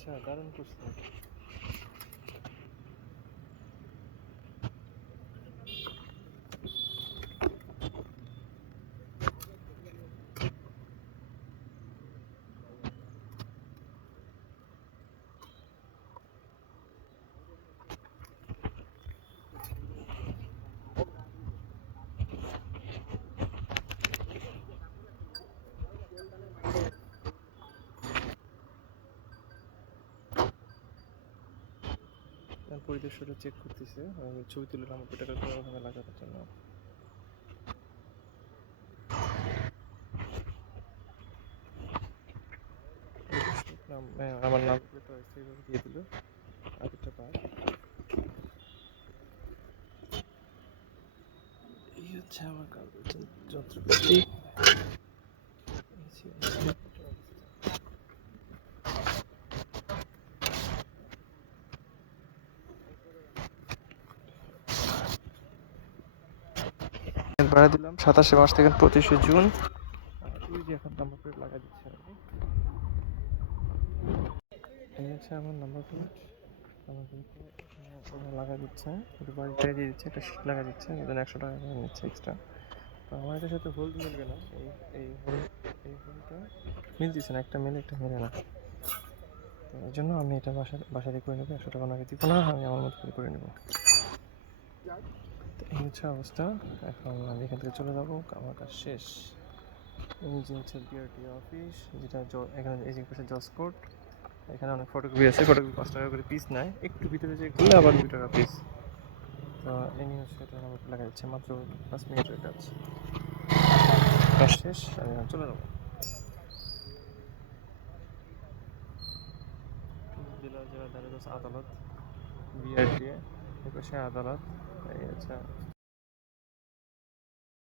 আচ্ছা, দারুণ করছে। পরিদর্শকরা চেক করতেছে, ছবি তুলে আমার টাকা করে ওখানে লাগানোর জন্য। আমার নাম প্লেটটা সেইভাবে দিয়ে দিল, আগেরটা বাদ। এই হচ্ছে আমার কাগজ যন্ত্রপাতি। ভাড়া দিলাম 27 মাস থেকে 25 জুন। ওই যে এখন নাম্বার প্লেট লাগা দিচ্ছে আর কি। এই হচ্ছে আমার নাম্বার প্লেট। নাম্বার প্লেট লাগা দিচ্ছে, একটু বাড়ি দিয়ে দিচ্ছে, একটা শীট লাগা দিচ্ছে, ওদের 100 টাকা করে নিচ্ছে এক্সট্রা। তো আমার এটার সাথে হোল্ড মিলবে না, এই হোলটা মিলতেছে না, একটা মিলে একটা মিলে না। তো এই জন্য আমি এটা বাসায় করে নেবো, 100 টাকা ওনাকে দিব না, আমি আমার মতো করে নেবো। এই হচ্ছে অবস্থা। এখন আমি এখান থেকে চলে যাবো, আমার কাজ শেষ। এই যে হচ্ছে বিআরটি অফিস, যেটা এখানে এই যে পাশে জজ কোর্ট। এখানে অনেক ফটোকপি আছে, ফটোকপি 5 টাকা করে পিস নেয়, একটু ভিতরে যে করলে আবার 2 টাকা পিস। তো এমনি হচ্ছে এটা নাম্বার লাগা যাচ্ছে, মাত্র 5 মিনিটের কাজ। কাজ শেষ, আমি এখন চলে যাবো। জেলা দাঁড়িয়ে আদালত, বিআরটি এ পাশে আদালত। এই আচ্ছা।